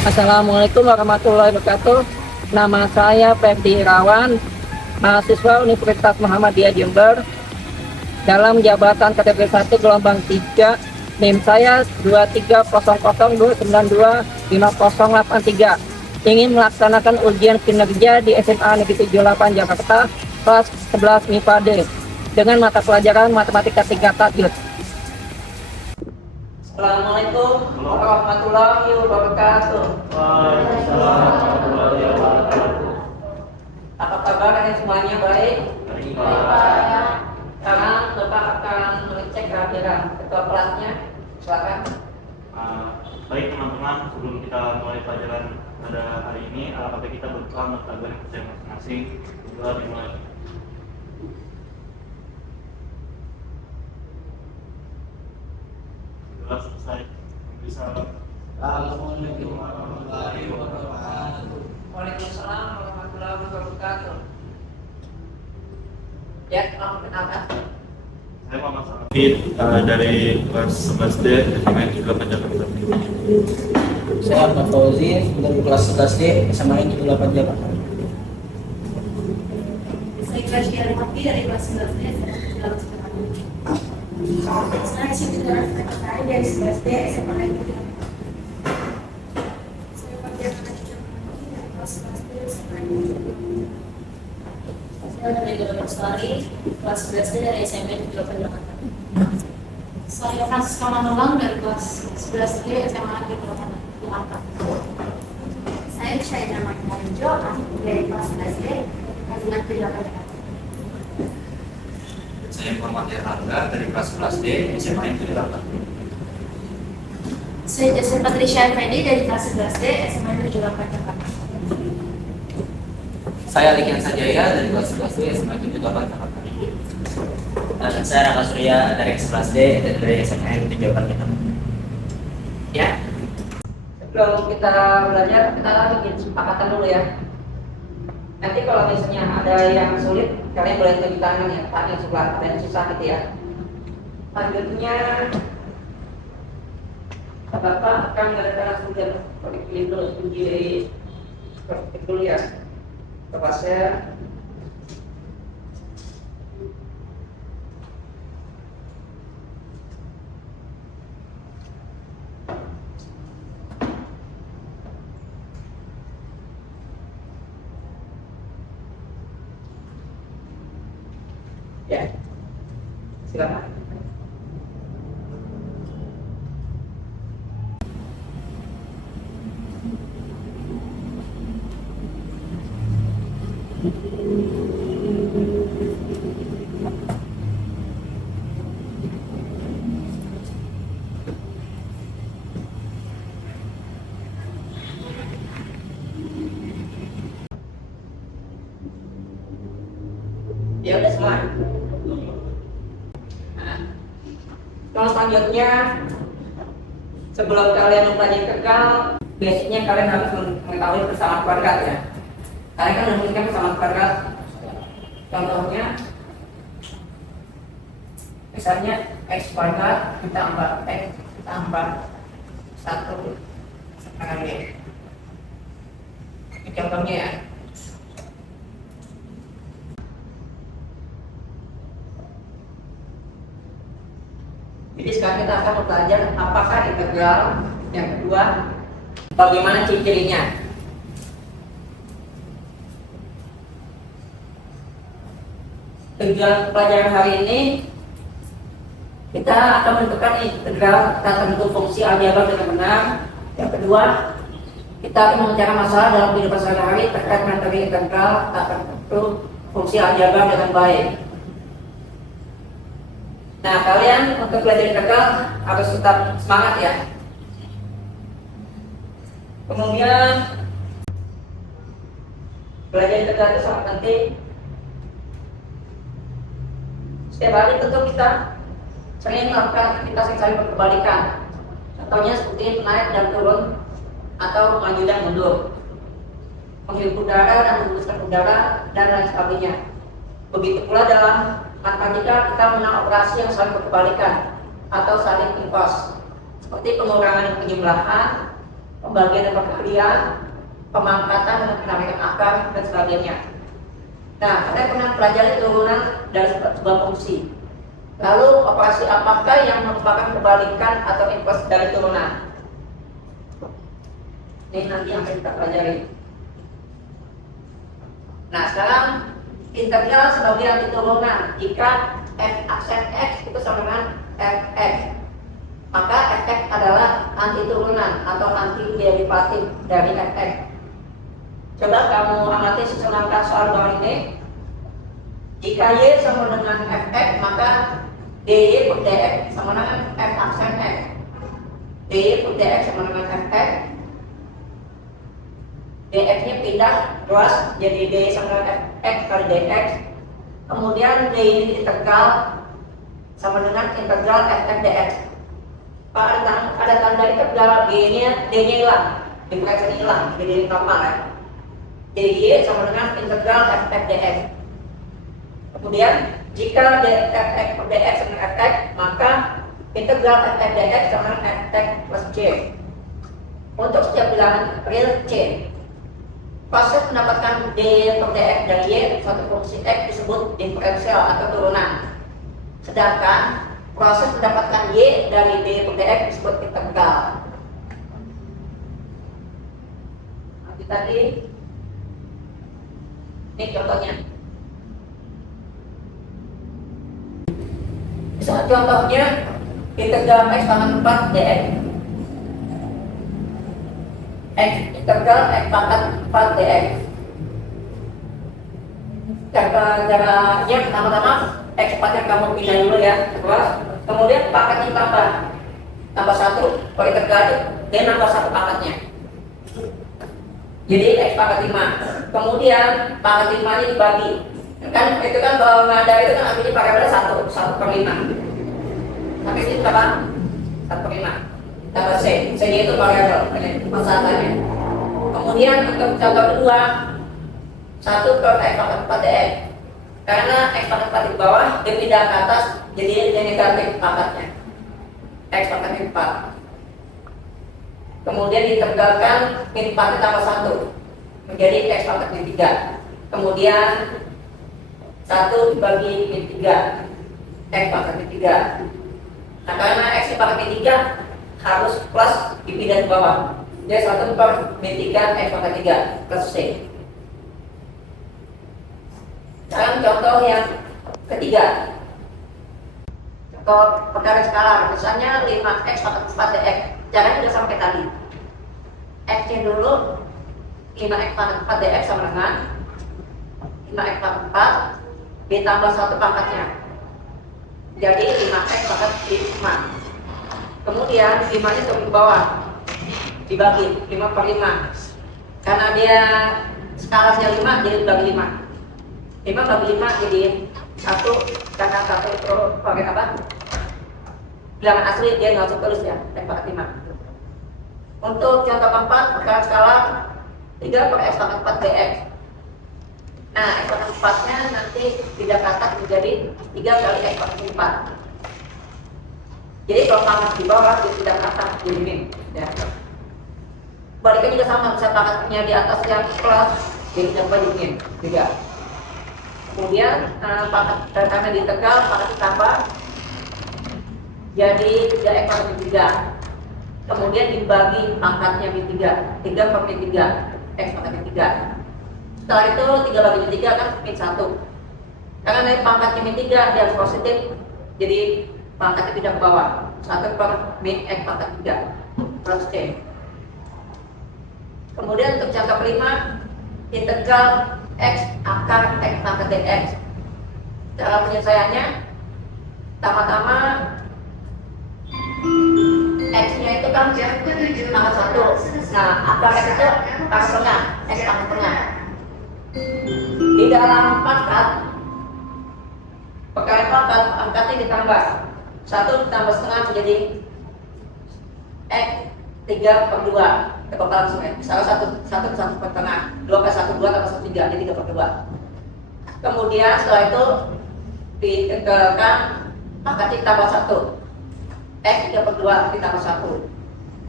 Assalamualaikum warahmatullahi wabarakatuh. Nama saya Ferdi Irawan, mahasiswa Universitas Muhammadiyah Jember. Dalam jabatan kategori 1 gelombang 3, NIM saya 23002925083. Ingin melaksanakan ujian kinerja di SMA Negeri 78 Jakarta kelas 11 MIPA D dengan mata pelajaran Matematika 3 Tajud. Assalamualaikum warahmatullahi wabarakatuh. Waalaikumsalam warahmatullahi wabarakatuh. Apa kabar kalian semuanya, baik? Baik. Sekarang Bapak akan mengecek kehadiran ketua kelasnya. Silakan. Baik teman-teman, sebelum kita mulai pelajaran pada hari ini, alangkah baik kita berdoa mengetahui kerja masing-masing. Doa dimulai. Doa selesai. Bisa. Assalamualaikum warahmatullahi wabarakatuh. Waalaikumsalam warahmatullahi wabarakatuh. Ya, tolong kenalkan. Saya Muhammad Safid dari kelas 11D SMA juga Jakarta. Saya Ahmad Fauzi dari kelas 11D SMA Negeri 8 Jakarta. Saya Gracia Rahmati dari kelas 11D SMA Saya Syukur Fatihari dari 11D SMA Negeri 8. Saya Fatia Rahmati dari kelas 11D SMA Negeri 8. Saya dari Guru Bestari kelas 11D dari SMA Negeri 8 Jakarta. Saya Francisca Manulang dari kelas 11D SMA Negeri 8 Jakarta. Saya Syaina Mahmoudjo dari kelas 11D SMA Negeri 8 Jakarta. Saya Muhammad Erlangga dari kelas 11D SMA Negeri 8. Saya Jason Patricia Effendi dari kelas 11D SMA Negeri 8 Jakarta. Saya Likian Sajaya dari kelas 11D SMA Negeri 8 Jakarta. Dan saya Raka Surya dari kelas 11D dari SMA Negeri 8 Jakarta. Ya. Sebelum kita belajar, kita bikin kesepakatan dulu ya. Nanti kalau misalnya ada yang sulit, kalian boleh tunjuk tangan ya, Pak, yang sebelah, ada yang susah gitu ya. Selanjutnya, Bapak akan mengadakan ujian pilih dulu, uji praktik dulu ya. Bapak saya ya, silakan. Ya udah semua. Kalau selanjutnya, sebelum kalian mempelajari integral, basicnya kalian harus mengetahui persamaan kuadrat ya. Kalian kan menemukan persamaan kuadrat. Contohnya, misalnya x kuadrat ditambah x ditambah 1 kali. Ini contohnya ya. Jadi sekarang kita akan belajar apakah integral, yang kedua bagaimana ciri-cirinya. Tujuan pelajaran hari ini kita akan menentukan integral tata bentuk fungsi aljabar dengan benar. Yang kedua, kita akan memecahkan masalah dalam kehidupan sehari-hari terkait materi integral tata bentuk fungsi aljabar dengan baik. Nah, kalian untuk belajar integral harus tetap semangat ya. Kemudian belajar integral itu sangat penting. Setiap hari tentu kita sering melakukan aktivitas yang saling berkebalikan. Contohnya seperti naik dan turun atau maju dan mundur, menghirup udara dan menghembuskan udara dan lain sebagainya. Begitu pula dalam matematika kita mengenal operasi yang saling berkebalikan atau saling inkos, seperti pengurangan penjumlahan, pembagian dan perkalian, pemangkatan dengan penarikan akar, dan sebagainya. Nah, kita pernah pelajari turunan dari sebuah fungsi. Lalu, operasi apakah yang merupakan kebalikan atau inverse dari turunan? Ini nanti yang akan kita pelajari. Nah, sekarang integral sebagai anti turunan. Jika f aksen x itu sama dengan fx, maka fx adalah anti turunan atau anti derivatif dari fx. Coba kamu amati susunan soal bawah ini. Jika y sama dengan fx, maka dy per dx sama dengan f aksen x. dy per dx sama dengan fx. dx-nya pindah luas jadi dy sama dengan fx kali dx. Kemudian dy ini integral sama dengan integral fx dx. Ada tanda integral d-nya hilang, diferensinya hilang, jadi normal ya. Jadi y sama dengan integral fx dx. Kemudian jika fx per dx sama dengan fx, maka integral fx dx sama dengan fx plus c. Untuk setiap bilangan real c, proses mendapatkan d per dx dari y suatu fungsi x disebut diferensial atau turunan. Sedangkan proses mendapatkan y dari d per dx disebut integral. Nanti tadi ini contohnya. Misalnya contohnya integral x pangkat 4 dx. X integral x pangkat 4 dx. Caranya pertama-tama x pangkat kamu pindah dulu ya, terus kemudian pangkatnya tambah 1, kalau integral itu dia nambah 1 pangkatnya. Jadi x pangkat 5. Kemudian pangkat 5 nya dibagi. Kan itu kan kalau nggak ada itu kan artinya variabelnya 1/5. Tapi ini berapa? 1/5. Tambah c. C-nya itu variabel, persyaratannya. Kemudian untuk contoh kedua, 1 per x pangkat 4 dx. Karena x pangkat 4 di bawah, dia pindah ke atas, jadi dia negatif pangkatnya. X pangkat 4. Kemudian ditegalkan min 4 tambah 1 menjadi x pangkat min 3. Kemudian 1 dibagi min 3, x pangkat min 3. Nah, karena x pangkat min 3 harus plus dipindah ke bawah. Jadi 1 per min 3 x pangkat 3 plus c. Sekarang contoh yang ketiga. Contoh perkara skalar, misalnya 5x pangkat 4 dx. Caranya juga sama kayak tadi. X-nya dulu 5x pangkat 4 dx sama dengan 5x pangkat 4 ditambah 1 pangkatnya. Jadi 5x pangkat 5. Kemudian 5-nya turun ke bawah, dibagi 5 per 5. Karena dia skalasnya 5, jadi dibagi 5. 5 bagi 5 jadi 1, karena 1 itu pakai apa? Bilangan asli, dia nggak usah tulis ya, x pangkat 5. Untuk contoh keempat, perkara skalar 3 per x pangkat 4 dx. Nah, x pangkat 4-nya nanti tidak katak menjadi 3 kali x pangkat 4. Jadi kalau pangkat di bawah dia tidak katak jadi min. Ya. Baliknya juga sama, bisa pangkatnya di atas yang plus jadi tambah jadi min juga. Kemudian pangkat karena ditegal pangkat ditambah jadi 3x pangkat min 3. Kemudian dibagi pangkatnya min 3, 3 per min 3, x pangkat min 3. Setelah itu 3 bagi min 3 kan min 1. Karena dari pangkatnya min 3 dia harus positif, jadi pangkatnya tidak ke bawah. 1 per min x pangkat 3 plus c. Kemudian untuk contoh kelima, integral x akar x pangkat dx. Cara penyelesaiannya, pertama-tama x-nya itu kan pangkat 1. Nah, akar x itu pangkat tengah, x pangkat tengah. Di dalam pangkat, perkara pangkat, angkatnya ditambah 1 ditambah setengah menjadi x 3 per 2. Total langsung ya. Salah 1 per tengah, 2 per 1 2 tambah 1 3, jadi 3 per 2. Kemudian setelah itu ditegalkan pangkatnya ditambah 1, x 3 per 2 ditambah 1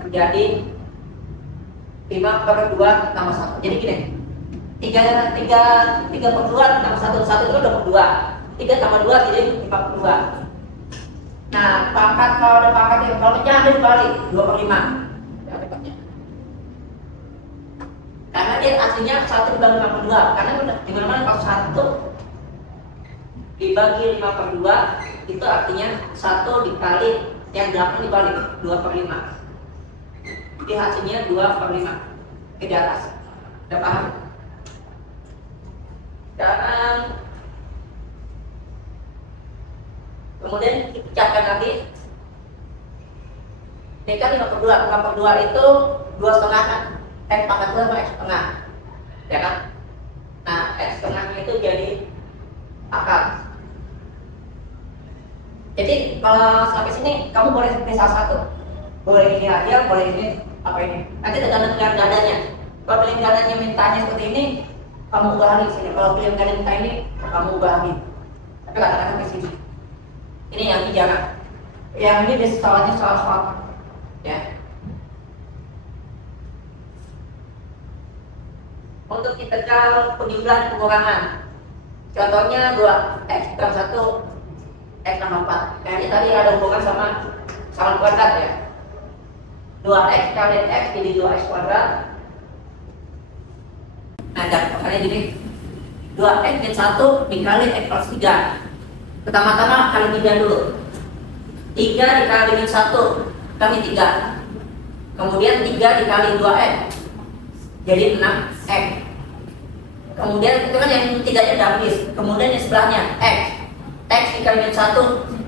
menjadi 5 per 2 tambah 1. Jadi gini, 3 per 2 tambah 1 itu 22. 3 tambah 2 jadi 42. Nah, pangkat kalau ada pangkat kalau jangan dibalik 2 per 5. Ya, repotnya. Karena dia aslinya 1 dibagi 5 per 2. Karena dimana-mana kalau 1 dibagi 5 per 2 itu artinya 1 dikali yang 8 dibalik 2 per 5. Jadi hasilnya 2 per 5 ke di atas. Udah paham? Sekarang kemudian dipecahkan lagi. Ini kan 5 per 2, 5 per 2 itu 2 setengah kan? X pangkat 2 sama X setengah, ya kan? Nah, X setengahnya itu jadi akar. Jadi kalau sampai sini kamu boleh pilih salah satu. Boleh ini aja, boleh ini apa ini. Nanti tergantung pilihan gandanya. Kalau pilihan gandanya mintanya seperti ini, kamu ubah lagi sini. Kalau pilihan ganda minta ini, kamu ubah lagi. Tapi katakan sampai sini. Ini yang ini jangan. Yang ini biasa salahnya salah short, ya. Untuk integral penjumlahan pengurangan. Contohnya 2x kurang 1 X tambah 4. Kayaknya tadi ada hubungan sama kuadrat ya. 2x kali x jadi 2x kuadrat. Nah, makanya gini. 2x min 1 dikali x plus 3. Pertama-tama kali 3 dulu. 3 dikali min 1 kali 3. Kemudian 3 dikali 2x jadi 6x. Kemudian itu kan yang 3-nya udah habis. Kemudian yang sebelahnya x. X dikali min 1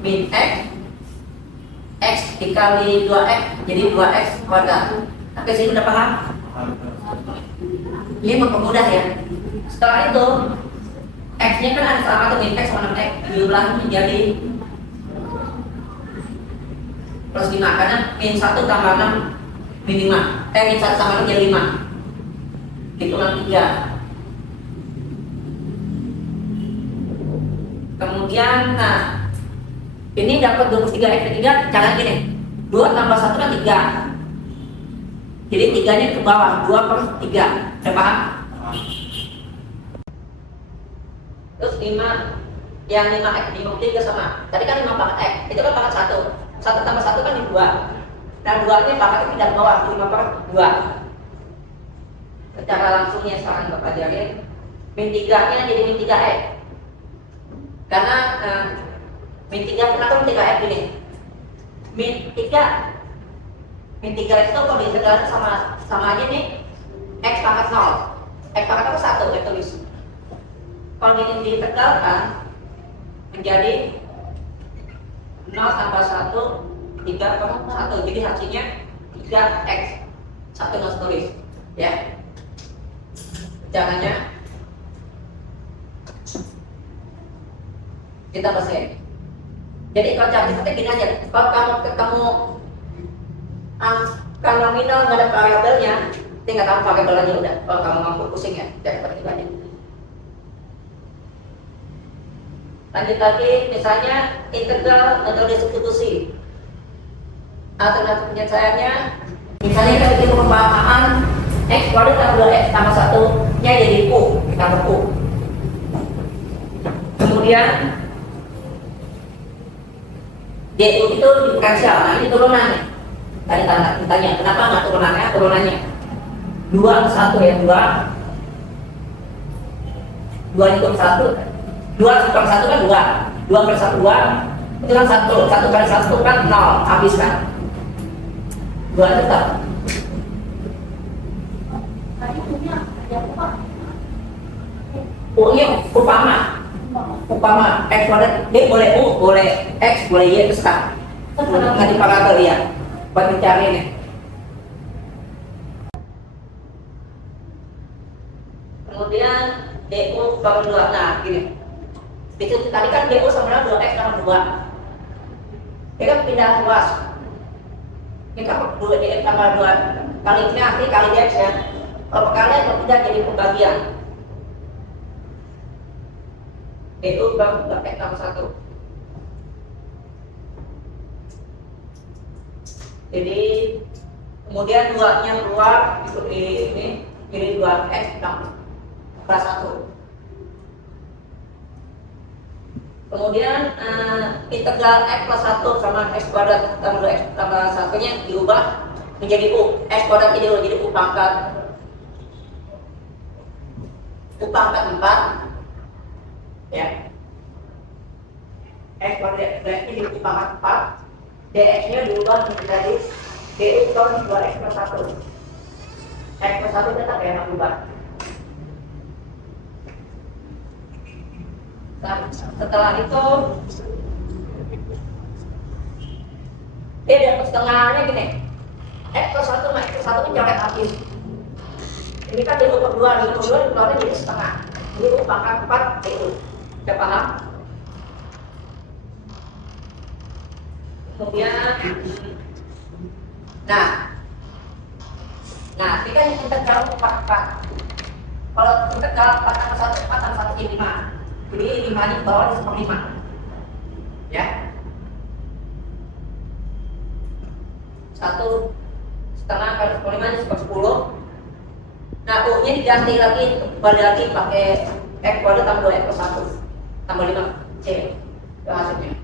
min x. X dikali 2x jadi 2x kuadrat. Sampai sini udah paham? Ini mempermudah ya. Setelah itu x-nya kan ada sama atau min x sama 6x, jumlahnya menjadi plus 5 karena min 1 tambah 6 min 5. Min 1 tambah 6 jadi 5. Dikurangi 3. Kemudian, nah ini dapat 23x 3, caranya gini 2 tambah 1 kan 3. Jadi 3 nya ke bawah, 2 per 3. Udah paham? Terus 5, yang 5x, 53 sama tadi kan 5 pangkat x, itu kan pangkat 1. 1 tambah 1 kan 2. Nah 2 nya pangkatnya pindah ke bawah, 5 per 2. Secara langsungnya sekarang Bapak ajarin min 3 nya jadi min 3x. Karena min 3 kenapa min 3x ini? Min 3x itu kalau diintegralkan sama aja nih x pangkat 0. X pangkat apa 1 kita tulis. Kalau ini diintegralkan menjadi 0 tambah 1 3 per 1. Jadi hasilnya 3x. 1 nggak tulis ya. Caranya kita bahasnya. Jadi kalau cara kita gini aja, kalau kamu ketemu angka nominal nggak ada variabelnya, tinggal kamu variabel aja udah. Kalau kamu mampu pusing ya, jangan seperti itu aja. Lanjut lagi, misalnya integral metode substitusi. Alternatif penyelesaiannya, misalnya kita bikin perumpamaan x kuadrat tambah 2x tambah 1 nya jadi u, kita u. Kemudian du itu diferensial, nah ini turunannya. Tadi tanya, kenapa nggak turunannya? Turunannya 2 ke 1 ya, 2 itu 1 2 per 1 kan 2 per 1 2 itu kan 1 kali 1 kan 0, habis kan 2 tetap. U-nya upama x kuadrat, dia boleh u, boleh x, boleh y, terserah. Nggak di variabel ya, buat mencari ini. Kemudian du per 2, nah gini. Itu tadi kan du sama 2x sama 2. Dia kan pindah luas. Ini kan 2dx tambah 2 kali ini nanti kali dx ya. Kalau perkalian pindah jadi pembagian. Du per 2x tambah 1. Jadi Kemudian 2-nya keluar itu ini jadi 2x kelas 1. Kemudian integral x plus 1 sama x kuadrat tambah x tambah 1-nya diubah menjadi u. X kuadrat jadi u pangkat 4 ya. X kuadrat jadi u pangkat 4. dx-nya diubah menjadi du ton 2x plus 1. X plus 1 tetap ya nggak berubah. Nah, setelah itu dia dapat setengahnya gini. X plus 1 sama X plus 1 ini coret habis. Ini kan di per 2 dikeluarin jadi setengah. Jadi u pangkat 4 itu. Sudah paham? Kemudian nah kita yang integral 4. Kalau integral 4 tambah 1 jadi 5. Jadi 5 ini bawah di 1/5 ya. 1 setengah kali 1/5 ini 10. Nah u nya diganti lagi, kembali lagi pakai x kuadrat tambah 2x plus 1 tambah 5 c itu hasilnya.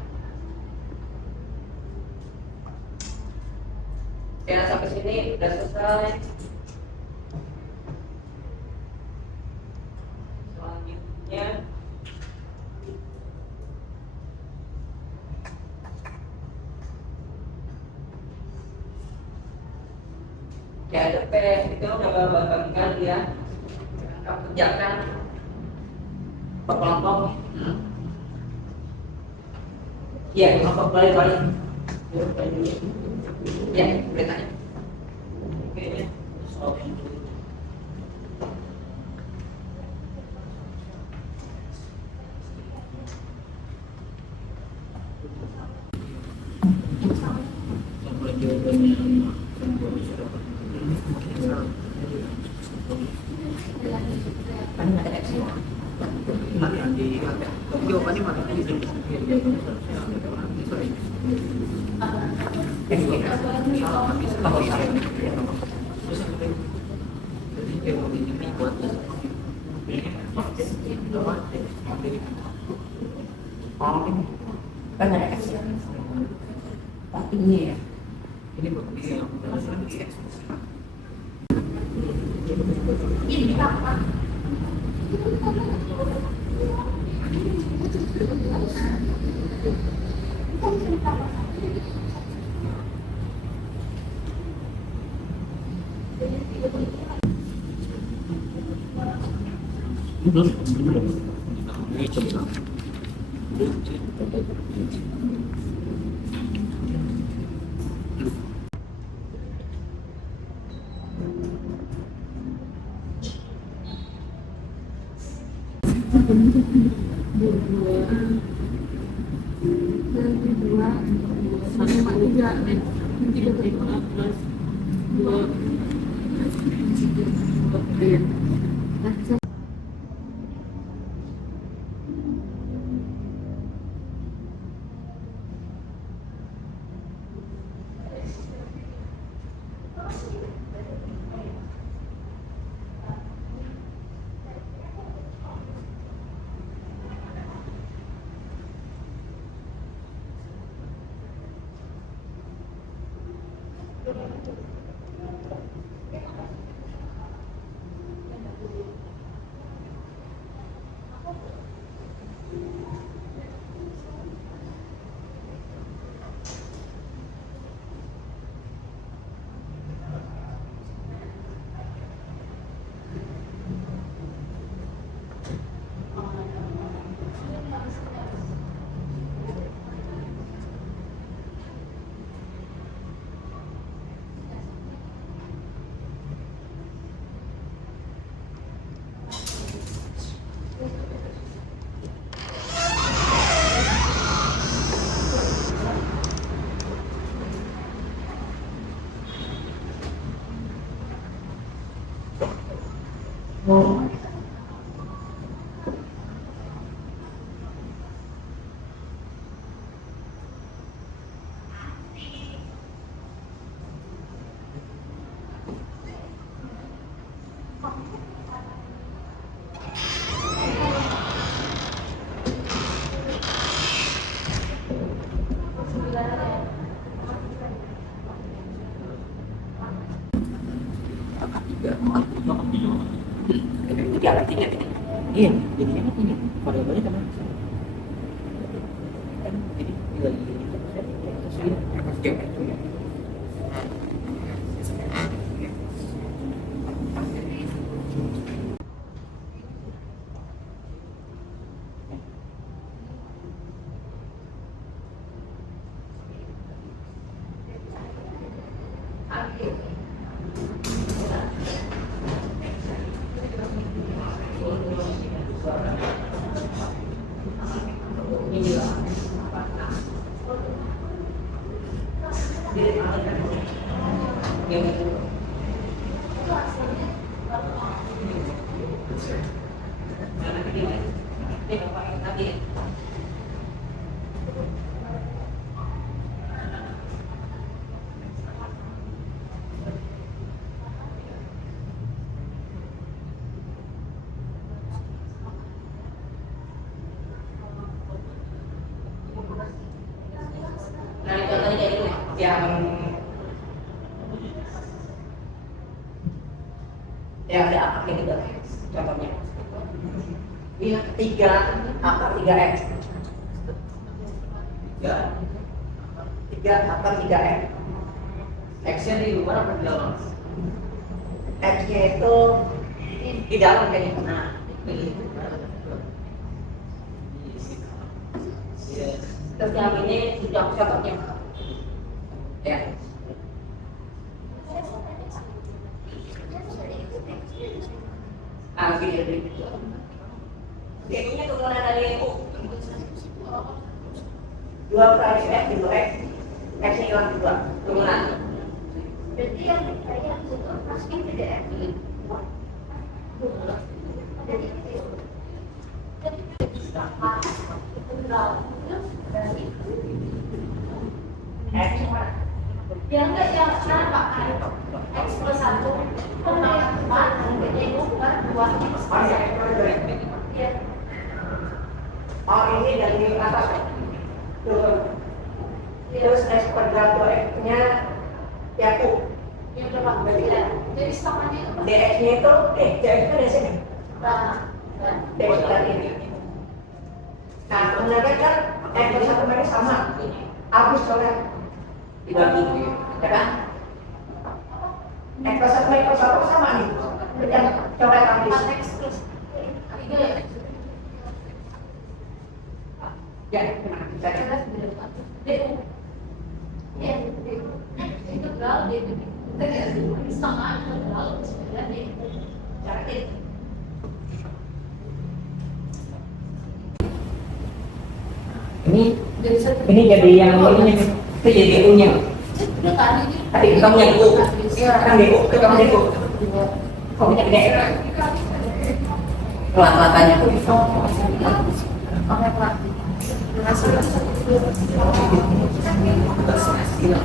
Ya sampai sini sudah selesai. Selanjutnya ya ada P itu udah bagikan dia kamu kerjakan per kelompok. Ya kelompok balik ya boleh tanya. Oke soal yang dulu. Jawabannya mana? Kan ada X tapi ini ya Ini buat dia. Ini apa? Itu di alam tiga. Iya, jadi ini variabelnya kan jadi tinggal di terus ini cek itu ya. Nah, contohnya kayak gini, yang ada akar kayak gitu, contohnya. Ini 3 akar 3x. 3 akar 3x. X-nya di luar apa di dalam? X-nya itu di dalam kayaknya. Nah, ini. Terus yang ini sudah contohnya. Ya. Gini. Ini turunan dari U. 2 kali X itu X. X-nya hilang 2. Turunan. Berarti yang itu masukin ke DM. Jadi ya enggak yang sekarang Pak X plus 1 karena yang depan bedanya itu bukan 2 X plus 1. Iya. Oh, ini dari atas. Turun. Terus X kuadrat 2X-nya ya U. Yang depan beda. Jadi setengahnya itu DX-nya itu DX-nya dari sini. Nah, DX dari ini. Nah, sebenarnya kan X plus 1 mereka sama. Habis coret dibagi, ya kan? X plus 1 mereka sama nih. Yang coret habis. X plus 3 ya. Ya, gimana? Bisa kan? DU. Iya, DU. Integral DU. Setengah integral 9 DU. Cari. Ini jadi yang ini itu jadi U-nya. Itu Tadi kamu yang U, kan DU, itu kamu DU. Kamu yang DX. Pelan-pelannya. Oke, Pak. Terima kasih. Iya.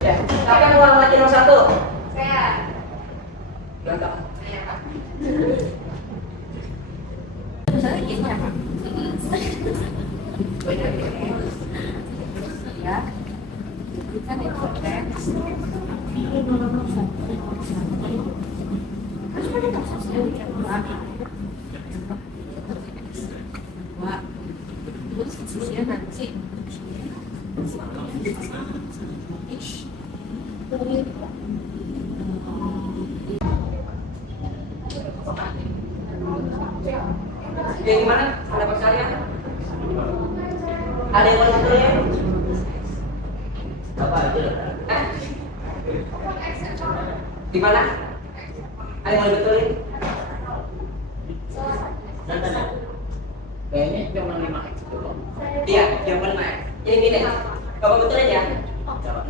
Ya, silakan uang lagi nomor 1. Saya. Gampang. Saya, Pak. Misalnya gini ya, Pak. Ya. Kita di konteks. Kan cuma kita sosial di Wah, terus sosial nanti. Ya gimana? Ada percaya? Ada yang mau betul ya? Apa itu? Di mana? Ada yang mau betulin? kayaknya cuma 5x dulu. Iya, yang benar. Jadi gini, coba betulin ya.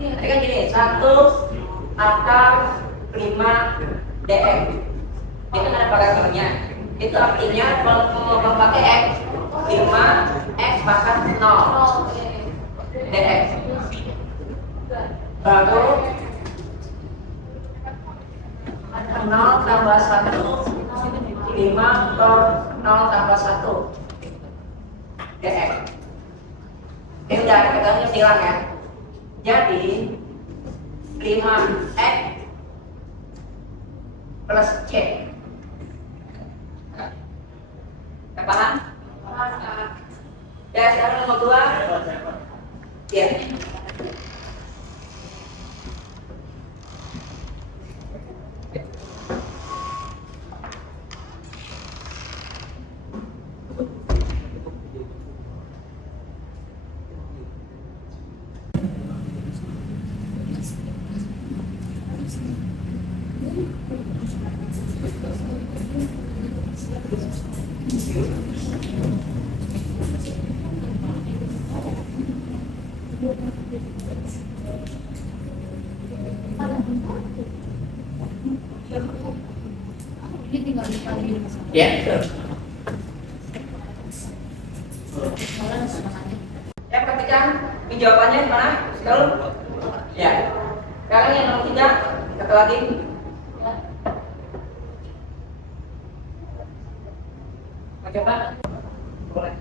Tadi kan gini, 1 akar 5 dm. Ini kan ada parameternya. Itu artinya memakai X 5 X pangkat 0 dx. Baru 0 tambah 1 5 per 0 tambah 1 dx. Ini udah katanya hilang ya. Jadi 5x plus c. Ya, paham? Ya, sekarang nomor 2. Ya. Ini tinggal dikali Ya, betul. Ya, perhatikan jawabannya mana? Betul? Ya. Sekarang yang nomor 3, satu lagi. Mau coba? Boleh.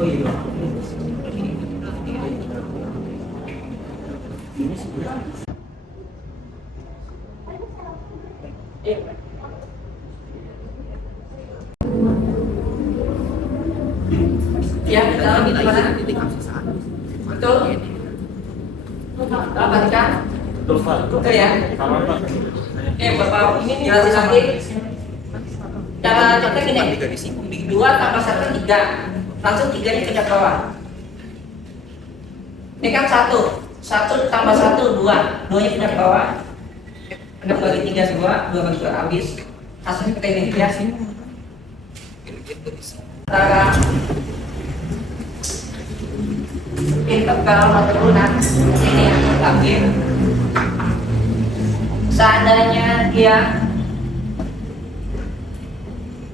Oh iya. Ya, dalam itu mana? Betul? Perhatikan. Betul, Pak. Betul ya? Sama, Pak. Bapak ini jelasin lagi. Cara contoh gini, 2 tambah 1 3. Langsung 3-nya ke bawah. Ini kan 1 tambah 1 2. 2-nya pindah ke bawah. 6 bagi 3 2, 2 bagi 2 habis. Hasilnya kita ini ya. Antara integral turunan ini yang ambil. Seandainya dia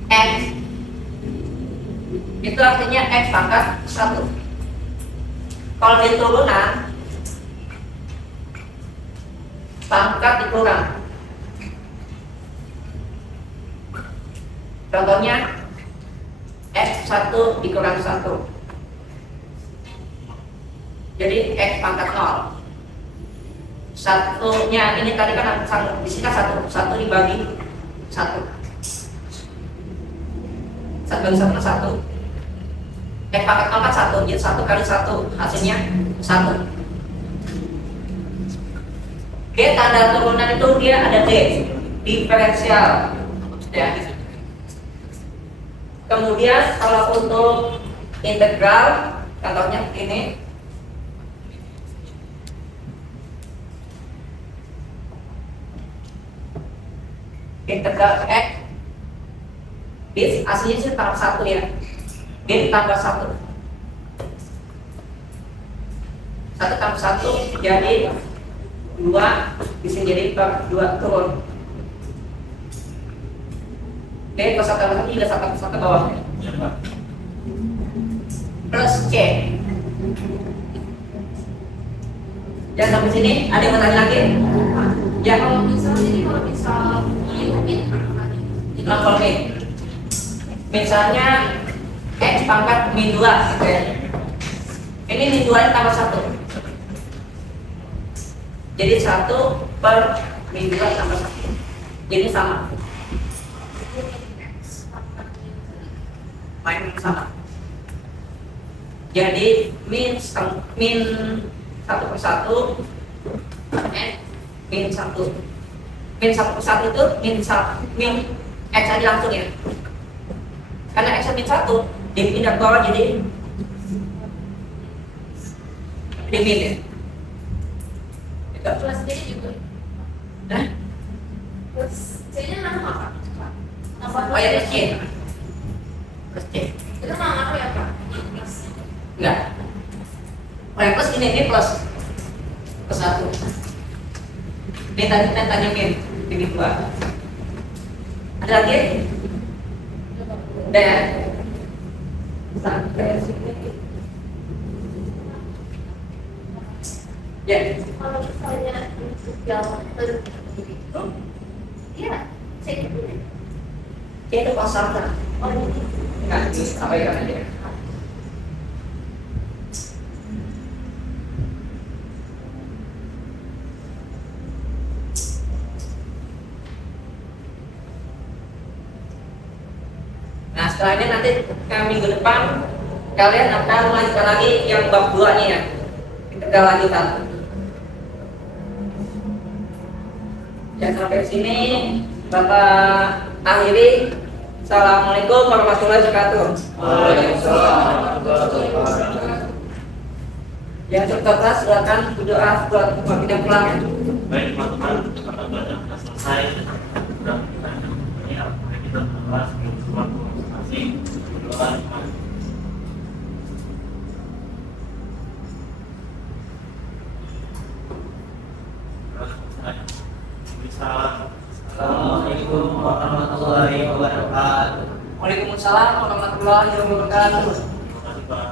X, itu artinya X pangkat 1. Kalau di turunan, pangkat dikurang. Contohnya X1 dikurang 1. Jadi X pangkat 0. Satunya ini tadi kan di sini kan 1 dibagi 1. 1 bagi 1 1. X pangkat 0 kan 1, jadi 1 kali 1 hasilnya 1. D tanda turunan itu dia ada D, diferensial ya. Kemudian kalau untuk integral, contohnya ini integral X, B aslinya sih tambah 1 ya, B ditambah 1. 1 tambah 1 jadi 2, bisa jadi per 2 turun. B plus 1 tambah 1 juga 1 ke bawah. Plus C. Ya sampai sini ada yang mau tanya lagi? Ya. Kalau misal Nah, kalau nih, misalnya X pangkat min 2 gitu ya. Ini min 2 tambah 1. Jadi 1 per min 2 tambah 1. Jadi sama. Main sama. Jadi min 1 per 1 X min 1. min 1/1 itu min X aja langsung ya. Karena X min 1 dipindah ke bawah jadi min ya. Gitu. Plus D juga. Nah, Plus C-nya nama apa? Nama oh ya plus C. Plus C. Itu nama apa ya Pak? Plus. Enggak. Oh yang plus ini plus 1. Ini tadi min ini 2. Ada lagi? Udah ya? Sampai sini. Ya. Kalau misalnya untuk jalan itu, iya, cek itu. Itu pasarnya. Oh ini. Enggak, ini apa ya aja. Nah setelah ini nanti minggu depan kalian akan melanjutkan lagi yang bab 2 nya ya. Kita lanjutkan. Ya sampai sini Bapak akhiri. Assalamualaikum warahmatullahi wabarakatuh. Waalaikumsalam warahmatullahi wabarakatuh. Yang terbatas silakan berdoa buat kita pulang ya. Baik teman-teman, mata belajar sudah selesai. Mudah-mudahan ini apabila kita membahas sesuatu masing-masing berdoa. Assalamualaikum warahmatullahi wabarakatuh. Waalaikumsalam warahmatullahi wabarakatuh. Terima kasih Pak.